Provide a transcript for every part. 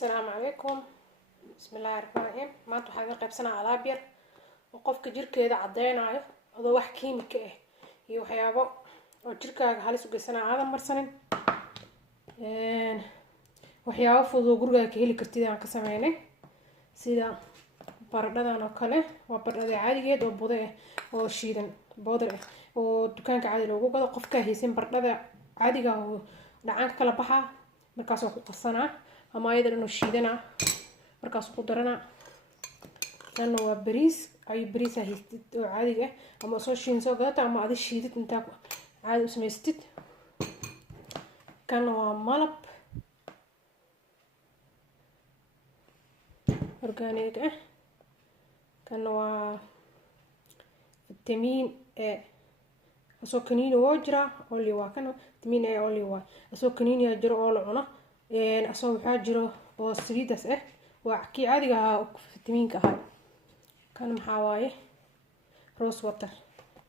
السلام عليكم. بسم الله الرحمن الرحيم. maanta waxaan ka qaybsanaa alaab yar oo qofka jirkeeda cadeynayo adoo wax kiimika ah iyo waxyaabo oo jirkaaga halis u geysanaya aadan marsanin waxyaabo fudud oo gurigaaga ka heli kartid aan ka sameynay sida baradhadan oo kale waa baradhada caadigeed oo budo ah oo shiidan powder ah oo dukaanka caadi loogu gado qofka haysan baradhada caadiga ah oo dhacaanka kala baxa markaas oo ku qasanaa ama ayada inuu shiidana markaas ku darana tan waa bariis ay bariis haystid oo caadiga ama soo shiin soo gadata ama adi shiidid inta caadi u sameystid kan waa malab organic kan waa vitamin A asoo kaniini oo jira oli waa kan vitamin A oli waa asoo kaniini jiro oo la cuno asoo waxa jiro oo saliidas waa kii caadiga ah fitamiinka ah kan maxaa waaye rose water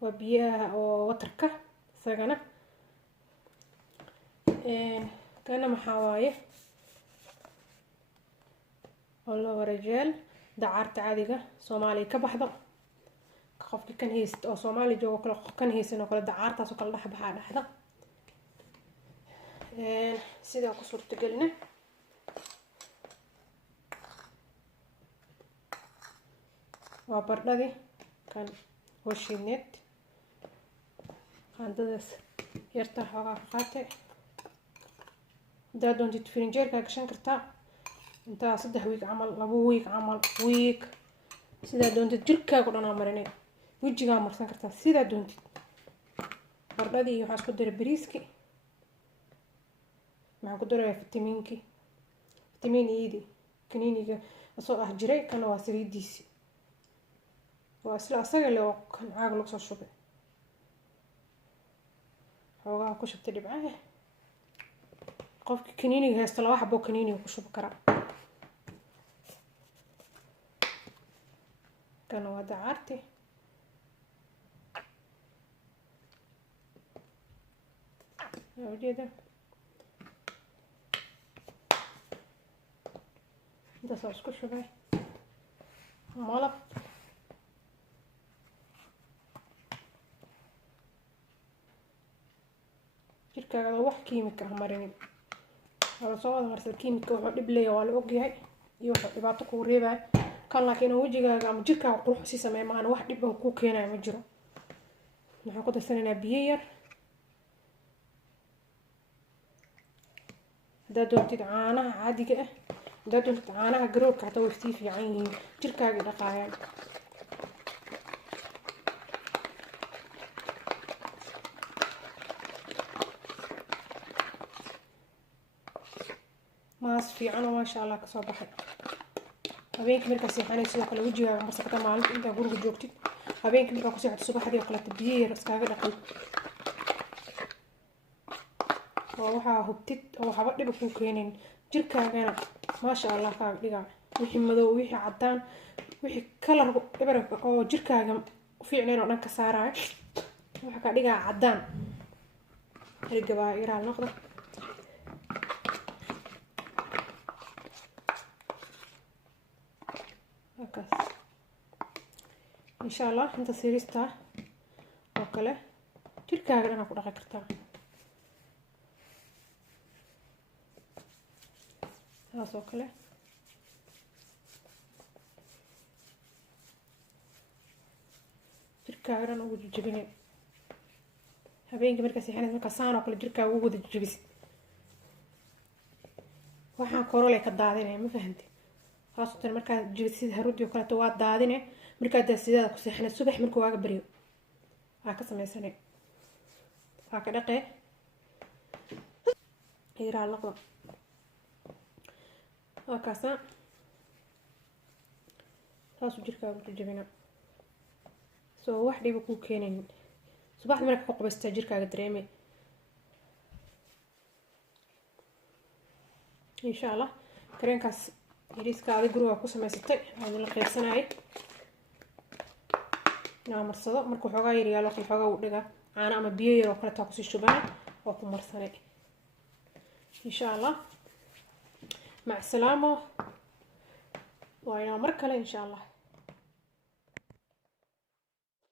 waa biyaha oo waterka isagana kana maxaa waaye aloe gel dacarta caadiga Soomaaliya ka baxdo qofkii kan haysto oo Soomaali joogo kala kan haysan oo kala dacartaas oo kala dhaxbaxa dhaxda sida ku suurtagalna waa baradhadi kan washineed qaandadaas yarta xoogaa ka qaatay haddaad doontid firinjeerka gashan kartaa intaa 3 week camal 2 week camal week sidaa doontid jirkaaga oo dhan marinay wajiga marsan kartaa sidaa doontid baradhadi waxaa isku daray bariiski maxaan ku daray vitamin E kaniiniga asoo ah jiray kana waa saliidiisi waa isla asaga leh oo kan caag lagu soo shubay xoogaa ku shubtay dhibcaha qofka kaniiniga haysto laba xabo kaniiniga ku shubi karaa kana waa dacarti ujeeda intaas oo isku shubay malab jirkaaga wax kiimika ah marinin wala soo wada marsan kiimika wuxuu dhib leeyahay waa la ogyahay iyo wuxuu dhibaato ku reebay kan laakiin wajigaaga ama jirkaaga qurux si sameey maahan wax dhib ah ku keenay ma jiro waxaan ku darsanaa biyo yar haddaad doontid caanaha caadiga ah haddaad doontid caanaha garoobka xataa way sii fiican yihiin jirkaaga dhaqaayaan maas fiican oo maasha Allah ka soo baxay habeenkii markaa seexanaysid sidoo kale wajigaaga marsakata maalinta inta guriga joogtid habeenkii markaa ku seexato subaxdii oo kale biyo yar iskaga dhaqay oo waxa hubtid oo waxba dhib ku keenin jirkaagana maasha Allah ka dhigaa wixii madow wixii cadaan wixii kalar ibar oo jirkaaga u fiicneen oo dhan ka saaraay waxa ka dhigaa cadaan hirgaba iraal noqdo insha Allah inta sirista oo kale jirkaaga dhan ku dhaqi kartaa taas oo kale jirkaaga dhan ugu jabinay habeenkii markaa seexanaysid markaa saan oo kale jirkaaga ugu wada jabisid waxaan korole ka daadinay ma fahanti taas oo markaa jabisid haruudi oo kale waa daadinay markaa daasidaada ku seexanay subax markuu waaga bariyo waa ka sameysanay waa ka dhaqee iraa laqdo waa kaasa taas u jirkaaga ku jabina soo wax dhiba ku keenin subaxda markaa ku qabaystaa jirkaaga dareemay insha Allah kareenkaas yariiska adiga guriga ku samaysatay aad la qeybsanay marsado markuu xoogaa yar yaalo xoogaa u dhiga caana ama biyo yar oo kale taa ku sii shubaa oo ku marsanay insha Allah مع السلامة وإلى مرة كلا إن شاء الله.